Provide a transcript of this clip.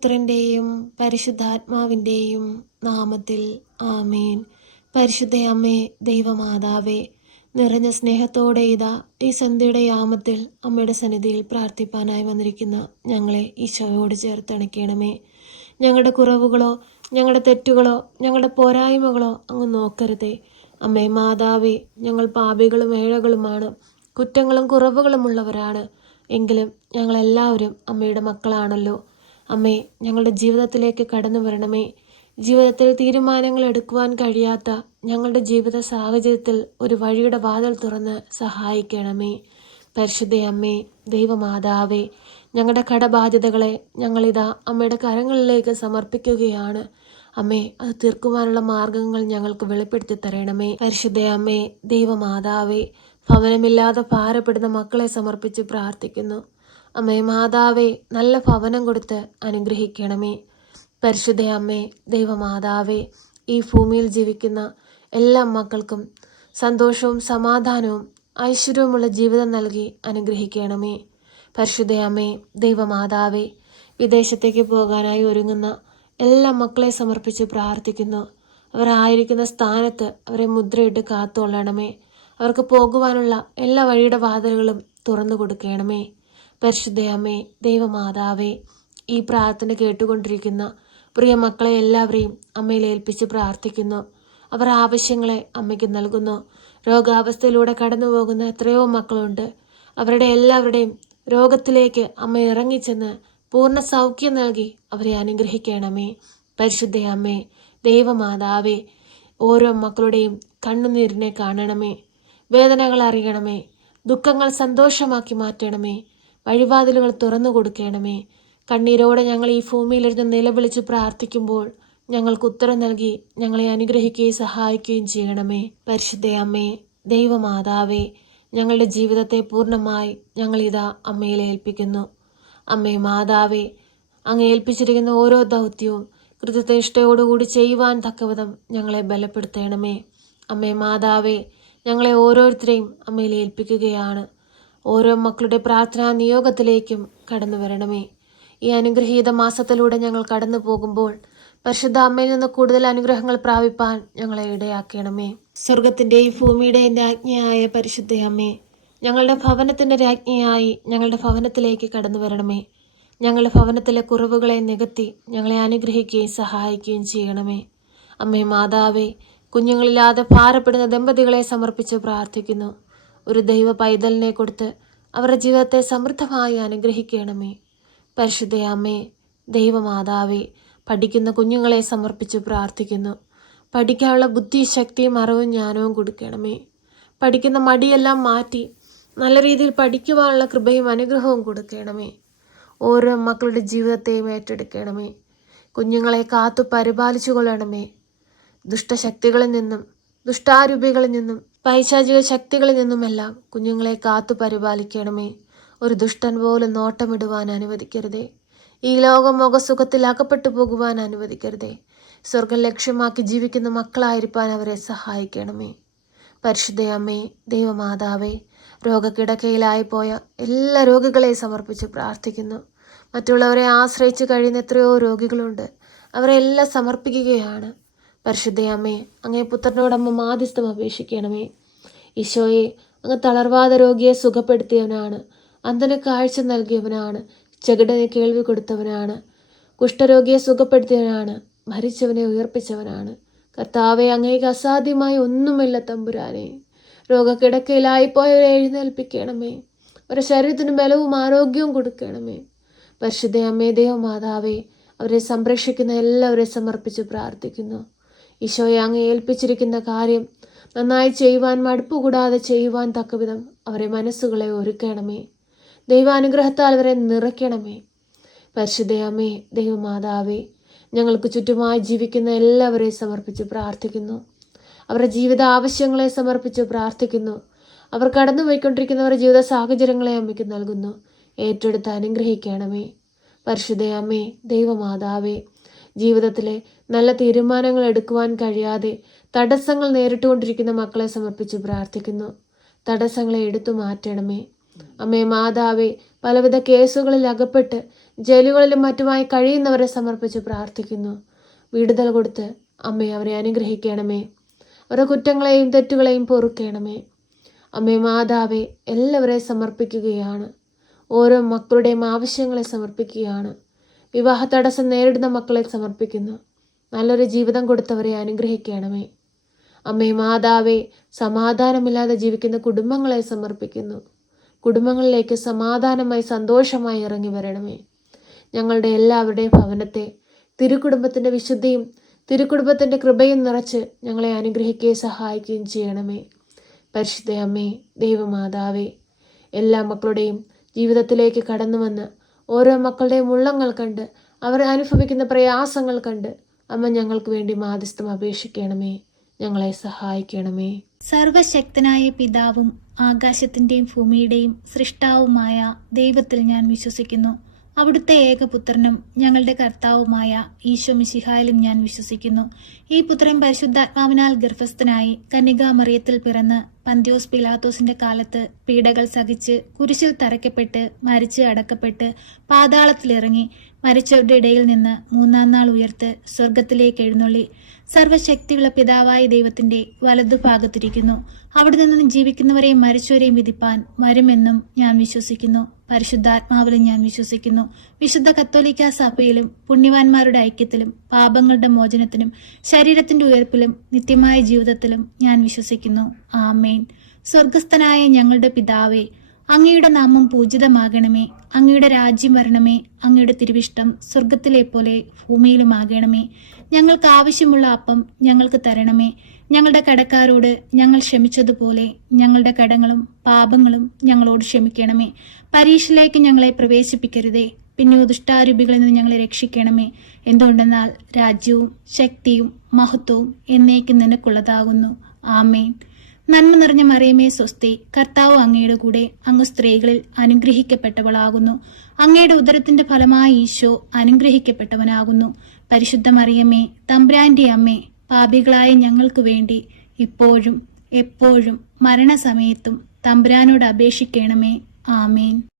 പുത്രൻ്റെയും പരിശുദ്ധാത്മാവിൻ്റെയും നാമത്തിൽ ആമേൻ. പരിശുദ്ധ അമ്മേ, ദൈവമാതാവേ, നിറഞ്ഞ സ്നേഹത്തോടെ ഇതാ ഈ സന്ധ്യയുടെ യാമത്തിൽ അമ്മയുടെ സന്നിധിയിൽ പ്രാർത്ഥിപ്പാനായി വന്നിരിക്കുന്ന ഞങ്ങളെ ഈശോയോട് ചേർത്തണയ്ക്കണമേ. ഞങ്ങളുടെ കുറവുകളോ ഞങ്ങളുടെ തെറ്റുകളോ ഞങ്ങളുടെ പോരായ്മകളോ അങ്ങ് നോക്കരുതേ. അമ്മേ മാതാവേ, ഞങ്ങൾ പാപികളും ഏഴകളുമാണ്, കുറ്റങ്ങളും കുറവുകളും ഉള്ളവരാണ്. എങ്കിലും ഞങ്ങളെല്ലാവരും അമ്മയുടെ മക്കളാണല്ലോ. അമ്മേ, ഞങ്ങളുടെ ജീവിതത്തിലേക്ക് കടന്നു വരണമേ. ജീവിതത്തിൽ തീരുമാനങ്ങൾ എടുക്കുവാൻ കഴിയാത്ത ഞങ്ങളുടെ ജീവിത സാഹചര്യത്തിൽ ഒരു വഴിയുടെ വാതിൽ തുറന്ന് സഹായിക്കണമേ. പരിശുദ്ധ അമ്മേ, ദൈവമാതാവേ, ഞങ്ങളുടെ കടബാധ്യതകളെ ഞങ്ങളിതാ അമ്മയുടെ കരങ്ങളിലേക്ക് സമർപ്പിക്കുകയാണ്. അമ്മേ, അത് തീർക്കുവാനുള്ള മാർഗങ്ങൾ ഞങ്ങൾക്ക് വെളിപ്പെടുത്തി തരണമേ. പരിശുദ്ധ അമ്മേ, ദൈവമാതാവേ, ഭവനമില്ലാതെ ഭാരപ്പെടുന്ന മക്കളെ സമർപ്പിച്ച് പ്രാർത്ഥിക്കുന്നു. അമ്മേ മാതാവേ, നല്ല ഭവനം കൊടുത്ത് അനുഗ്രഹിക്കണമേ. പരിശുദ്ധ അമ്മേ, ദൈവമാതാവേ, ഈ ഭൂമിയിൽ ജീവിക്കുന്ന എല്ലാ മക്കൾക്കും സന്തോഷവും സമാധാനവും ഐശ്വര്യവുമുള്ള ജീവിതം നൽകി അനുഗ്രഹിക്കണമേ. പരിശുദ്ധ അമ്മേ, ദൈവമാതാവേ, വിദേശത്തേക്ക് പോകാനായി ഒരുങ്ങുന്ന എല്ലാ മക്കളെ സമർപ്പിച്ച് പ്രാർത്ഥിക്കുന്നു. അവരായിരിക്കുന്ന സ്ഥാനത്ത് അവരെ മുദ്രയിട്ട് കാത്തുകൊള്ളണമേ. അവർക്ക് പോകുവാനുള്ള എല്ലാ വഴിയുടെ വാതിലുകളും തുറന്നു കൊടുക്കണമേ. പരിശുദ്ധ അമ്മേ, ദൈവമാതാവേ, ഈ പ്രാർത്ഥന കേട്ടുകൊണ്ടിരിക്കുന്ന പ്രിയ മക്കളെ എല്ലാവരെയും അമ്മയിൽ ഏൽപ്പിച്ച് പ്രാർത്ഥിക്കുന്നു. അവർ ആവശ്യങ്ങളെ അമ്മയ്ക്ക് നൽകുന്നു. രോഗാവസ്ഥയിലൂടെ കടന്നു പോകുന്ന എത്രയോ മക്കളുണ്ട്. അവരുടെ എല്ലാവരുടെയും രോഗത്തിലേക്ക് അമ്മ ഇറങ്ങിച്ചെന്ന് പൂർണ്ണ സൗഖ്യം നൽകി അവരെ അനുഗ്രഹിക്കണമേ. പരിശുദ്ധ അമ്മേ, ദൈവമാതാവേ, ഓരോ മക്കളുടെയും കണ്ണുനീരിനെ കാണണമേ. വേദനകൾ അറിയണമേ. ദുഃഖങ്ങൾ സന്തോഷമാക്കി മാറ്റണമേ. വഴിവാതിലുകൾ തുറന്നു കൊടുക്കണമേ. കണ്ണീരോടെ ഞങ്ങൾ ഈ ഭൂമിയിലിരുന്ന് നിലവിളിച്ച് പ്രാർത്ഥിക്കുമ്പോൾ ഞങ്ങൾക്ക് ഉത്തരം നൽകി ഞങ്ങളെ അനുഗ്രഹിക്കുകയും സഹായിക്കുകയും ചെയ്യണമേ. പരിശുദ്ധ അമ്മേ, ദൈവമാതാവേ, ഞങ്ങളുടെ ജീവിതത്തെ പൂർണ്ണമായി ഞങ്ങളിതാ അമ്മയിൽ ഏൽപ്പിക്കുന്നു. അമ്മേ മാതാവേ, അങ്ങ് ഏൽപ്പിച്ചിരിക്കുന്ന ഓരോ ദൗത്യവും കൃത്യനിഷ്ഠയോടുകൂടി ചെയ്യുവാൻ തക്കവിധം ഞങ്ങളെ ബലപ്പെടുത്തണമേ. അമ്മേ മാതാവേ, ഞങ്ങളെ ഓരോരുത്തരെയും അമ്മയിൽ ഏൽപ്പിക്കുകയാണ്. ഓരോ മക്കളുടെ പ്രാർത്ഥനാ നിയോഗത്തിലേക്കും കടന്നു വരണമേ. ഈ അനുഗ്രഹീത മാസത്തിലൂടെ ഞങ്ങൾ കടന്നു പോകുമ്പോൾ പരിശുദ്ധ അമ്മയിൽ നിന്ന് കൂടുതൽ അനുഗ്രഹങ്ങൾ പ്രാപിപ്പാൻ ഞങ്ങളെ ഇടയാക്കണമേ. സ്വർഗത്തിൻ്റെയും ഭൂമിയുടെയും രാജ്ഞിയായ പരിശുദ്ധ അമ്മേ, ഞങ്ങളുടെ ഭവനത്തിൻ്റെ രാജ്ഞിയായി ഞങ്ങളുടെ ഭവനത്തിലേക്ക് കടന്നു വരണമേ. ഞങ്ങളുടെ ഭവനത്തിലെ കുറവുകളെ നികത്തി ഞങ്ങളെ അനുഗ്രഹിക്കുകയും സഹായിക്കുകയും ചെയ്യണമേ. അമ്മേ മാതാവേ, കുഞ്ഞുങ്ങളില്ലാതെ ഭാരപ്പെടുന്ന ദമ്പതികളെ സമർപ്പിച്ച് പ്രാർത്ഥിക്കുന്നു. ഒരു ദൈവ പൈതലിനെ കൊടുത്ത് അവരുടെ ജീവിതത്തെ സമൃദ്ധമായി അനുഗ്രഹിക്കണമേ. പരിശുദ്ധ അമ്മേ, ദൈവമാതാവേ, പഠിക്കുന്ന കുഞ്ഞുങ്ങളെ സമർപ്പിച്ച് പ്രാർത്ഥിക്കുന്നു. പഠിക്കാനുള്ള ബുദ്ധി, ശക്തിയും അറിവും ജ്ഞാനവും കൊടുക്കണമേ. പഠിക്കുന്ന മടിയെല്ലാം മാറ്റി നല്ല രീതിയിൽ പഠിക്കുവാനുള്ള കൃപയും അനുഗ്രഹവും കൊടുക്കണമേ. ഓരോ മക്കളുടെ ജീവിതത്തെയും ഏറ്റെടുക്കണമേ. കുഞ്ഞുങ്ങളെ കാത്തു പരിപാലിച്ചു കൊള്ളണമേ. ദുഷ്ടശക്തികളിൽ നിന്നും, ദുഷ്ടാരൂപികളിൽ നിന്നും, പൈശാചിക ശക്തികളിൽ നിന്നുമെല്ലാം കുഞ്ഞുങ്ങളെ കാത്തു പരിപാലിക്കണമേ. ഒരു ദുഷ്ടൻ പോലും നോട്ടമിടുവാൻ അനുവദിക്കരുതേ. ഈ ലോകം മുഖസുഖത്തിൽ അകപ്പെട്ടു പോകുവാൻ അനുവദിക്കരുതേ. സ്വർഗം ലക്ഷ്യമാക്കി ജീവിക്കുന്ന മക്കളായിരിക്കാൻ അവരെ സഹായിക്കണമേ. പരിശുദ്ധ അമ്മേ, ദൈവമാതാവേ, രോഗക്കിടക്കയിലായി പോയ എല്ലാ രോഗികളെ സമർപ്പിച്ച് പ്രാർത്ഥിക്കുന്നു. മറ്റുള്ളവരെ ആശ്രയിച്ച് കഴിയുന്ന എത്രയോ രോഗികളുണ്ട്. അവരെ എല്ലാം സമർപ്പിക്കുകയാണ്. പരിശുദ്ധ അമ്മേ, അങ്ങേ പുത്രനോടമ്മ മാധ്യസ്ഥം അപേക്ഷിക്കണമേ. ഈശോയെ, അങ്ങ് തളർവാദ രോഗിയെ സുഖപ്പെടുത്തിയവനാണ്. അന്ധന് കാഴ്ച നൽകിയവനാണ്. ചെകിടനെ കേൾവി കൊടുത്തവനാണ്. കുഷ്ഠരോഗിയെ സുഖപ്പെടുത്തിയവനാണ്. മരിച്ചവനെ ഉയർപ്പിച്ചവനാണ്. കർത്താവെ, അങ്ങേക്ക് അസാധ്യമായി ഒന്നുമില്ല തമ്പുരാനെ. രോഗക്കിടക്കയിലായിപ്പോയവരെ എഴുന്നേൽപ്പിക്കണമേ. അവരുടെ ശരീരത്തിന് ബലവും ആരോഗ്യവും കൊടുക്കണമേ. പരിശുദ്ധ അമ്മേ, ദൈവമാതാവേ, അവരെ സംരക്ഷിക്കുന്ന എല്ലാവരെ സമർപ്പിച്ച് പ്രാർത്ഥിക്കുന്നു. ഈശോയെ, അങ്ങ് ഏൽപ്പിച്ചിരിക്കുന്ന കാര്യം നന്നായി ചെയ്യുവാൻ, മടുപ്പ് കൂടാതെ ചെയ്യുവാൻ തക്കവിധം അവരെ മനസ്സുകളെ ഒരുക്കണമേ. ദൈവാനുഗ്രഹത്താൽ അവരെ നിറയ്ക്കണമേ. പരിശുദ്ധ അമ്മേ, ദൈവമാതാവേ, ഞങ്ങൾക്ക് ചുറ്റുമായി ജീവിക്കുന്ന എല്ലാവരെയും സമർപ്പിച്ച് പ്രാർത്ഥിക്കുന്നു. അവരുടെ ജീവിത ആവശ്യങ്ങളെ സമർപ്പിച്ച് പ്രാർത്ഥിക്കുന്നു. അവർ കടന്നു പോയിക്കൊണ്ടിരിക്കുന്നവരുടെ ജീവിത സാഹചര്യങ്ങളെ അമ്മയ്ക്ക് നൽകുന്നു. ഏറ്റെടുത്ത് അനുഗ്രഹിക്കണമേ. പരിശുദ്ധ അമ്മേ, ദൈവമാതാവേ, ജീവിതത്തിലെ നല്ല തീരുമാനങ്ങൾ എടുക്കുവാൻ കഴിയാതെ തടസ്സങ്ങൾ നേരിട്ടുകൊണ്ടിരിക്കുന്ന മക്കളെ സമർപ്പിച്ച് പ്രാർത്ഥിക്കുന്നു. തടസ്സങ്ങളെ എടുത്തു മാറ്റണമേ. അമ്മേ മാതാവേ, പലവിധ കേസുകളിൽ അകപ്പെട്ട് ജയിലുകളിലും മറ്റുമായി കഴിയുന്നവരെ സമർപ്പിച്ച് പ്രാർത്ഥിക്കുന്നു. വിടുതൽ കൊടുത്ത് അമ്മേ അവരെ അനുഗ്രഹിക്കണമേ. അവരുടെ കുറ്റങ്ങളെയും തെറ്റുകളെയും പൊറുക്കണമേ. അമ്മേ മാതാവേ, എല്ലാവരെയും സമർപ്പിക്കുകയാണ്. ഓരോ മക്കളുടെയും ആവശ്യങ്ങളെ സമർപ്പിക്കുകയാണ്. വിവാഹ തടസ്സം നേരിടുന്ന മക്കളെ സമർപ്പിക്കുന്നു. നല്ലൊരു ജീവിതം കൊടുത്തവരെ അനുഗ്രഹിക്കണമേ. അമ്മേ മാതാവേ, സമാധാനമില്ലാതെ ജീവിക്കുന്ന കുടുംബങ്ങളെ സമർപ്പിക്കുന്നു. കുടുംബങ്ങളിലേക്ക് സമാധാനമായി സന്തോഷമായി ഇറങ്ങി വരണമേ. ഞങ്ങളുടെ എല്ലാവരുടെയും ഭവനത്തെ തിരുക്കുടുംബത്തിൻ്റെ വിശുദ്ധിയും തിരുക്കുടുംബത്തിൻ്റെ കൃപയും നിറച്ച് ഞങ്ങളെ അനുഗ്രഹിക്കുകയും സഹായിക്കുകയും ചെയ്യണമേ. പരിശുദ്ധ അമ്മേ, ദൈവമാതാവേ, എല്ലാ മക്കളുടെയും ജീവിതത്തിലേക്ക് കടന്നു വന്ന് ഓരോ മക്കളുടെയും ഉള്ളങ്ങൾ കണ്ട് അവർ അനുഭവിക്കുന്ന പ്രയാസങ്ങൾ കണ്ട് അമ്മ ഞങ്ങൾക്ക് വേണ്ടി മാധ്യസ്ഥം അപേക്ഷിക്കണമേ. ഞങ്ങളെ സഹായിക്കണമേ. സർവശക്തനായ പിതാവും ആകാശത്തിന്റെയും ഭൂമിയുടെയും സൃഷ്ടാവുമായ ദൈവത്തിൽ ഞാൻ വിശ്വസിക്കുന്നു. അവിടുത്തെ ഏകപുത്രനും ഞങ്ങളുടെ കർത്താവുമായ ഈശോ മിശിഹായിലും ഞാൻ വിശ്വസിക്കുന്നു. ഈ പുത്രൻ പരിശുദ്ധാത്മാവിനാൽ ഗർഭസ്ഥനായി കന്യകാമറിയത്തിൽ പിറന്ന് പന്ത്യോസ് പിലാത്തോസിന്റെ കാലത്ത് പീഡകൾ സഹിച്ച് കുരിശിൽ തറയ്ക്കപ്പെട്ട് മരിച്ച് അടക്കപ്പെട്ട് പാതാളത്തിലിറങ്ങി മരിച്ചവരുടെ ഇടയിൽ നിന്ന് മൂന്നാം നാൾ ഉയർത്ത് സ്വർഗത്തിലേക്ക് എഴുന്നള്ളി സർവശക്തിയുള്ള പിതാവായ ദൈവത്തിന്റെ വലതുഭാഗത്തിരിക്കുന്നു. അവിടെ നിന്നും ജീവിക്കുന്നവരെയും മരിച്ചവരെയും വിധിപ്പാൻ വരുമെന്നും ഞാൻ വിശ്വസിക്കുന്നു. പരിശുദ്ധാത്മാവിലും ഞാൻ വിശ്വസിക്കുന്നു. വിശുദ്ധ കത്തോലിക്ക സഭയിലും പുണ്യവാന്മാരുടെ ഐക്യത്തിലും പാപങ്ങളുടെ മോചനത്തിനും ശരീരത്തിന്റെ ഉയർപ്പിലും നിത്യമായ ജീവിതത്തിലും ഞാൻ വിശ്വസിക്കുന്നു. ആമേൻ. സ്വർഗസ്ഥനായ ഞങ്ങളുടെ പിതാവേ, അങ്ങയുടെ നാമം പൂജിതമാകണമേ. അങ്ങയുടെ രാജ്യം വരണമേ. അങ്ങയുടെ തിരുവിഷ്ടം സ്വർഗത്തിലെ പോലെ ഭൂമിയിലുമാകണമേ. ഞങ്ങൾക്ക് ആവശ്യമുള്ള അപ്പം ഞങ്ങൾക്ക് തരണമേ. ഞങ്ങളുടെ കടക്കാരോട് ഞങ്ങൾ ക്ഷമിച്ചതുപോലെ ഞങ്ങളുടെ കടങ്ങളും പാപങ്ങളും ഞങ്ങളോട് ക്ഷമിക്കണമേ. പരീക്ഷയിലേക്ക് ഞങ്ങളെ പ്രവേശിപ്പിക്കരുതേ, പിന്നെ ദുഷ്ടാരൂപികളിൽ നിന്ന് ഞങ്ങളെ രക്ഷിക്കണമേ. എന്തുകൊണ്ടെന്നാൽ രാജ്യവും ശക്തിയും മഹത്വവും എന്നേക്കും നിനക്കുള്ളതാകുന്നു. ആമേൻ. നന്മ നിറഞ്ഞ മറിയമേ സ്വസ്തി, കർത്താവ് അങ്ങയുടെ കൂടെ, അങ്ങ് സ്ത്രീകളിൽ അനുഗ്രഹിക്കപ്പെട്ടവളാകുന്നു. അങ്ങയുടെ ഉദരത്തിന്റെ ഫലമായി ഈശോ അനുഗ്രഹിക്കപ്പെട്ടവനാകുന്നു. പരിശുദ്ധ മറിയമേ, തമ്പുരാന്റെ അമ്മേ, പാപികളായ ഞങ്ങൾക്ക് വേണ്ടി ഇപ്പോഴും എപ്പോഴും മരണസമയത്തും തമ്പുരാനോട് അപേക്ഷിക്കണമേ. ആമേൻ.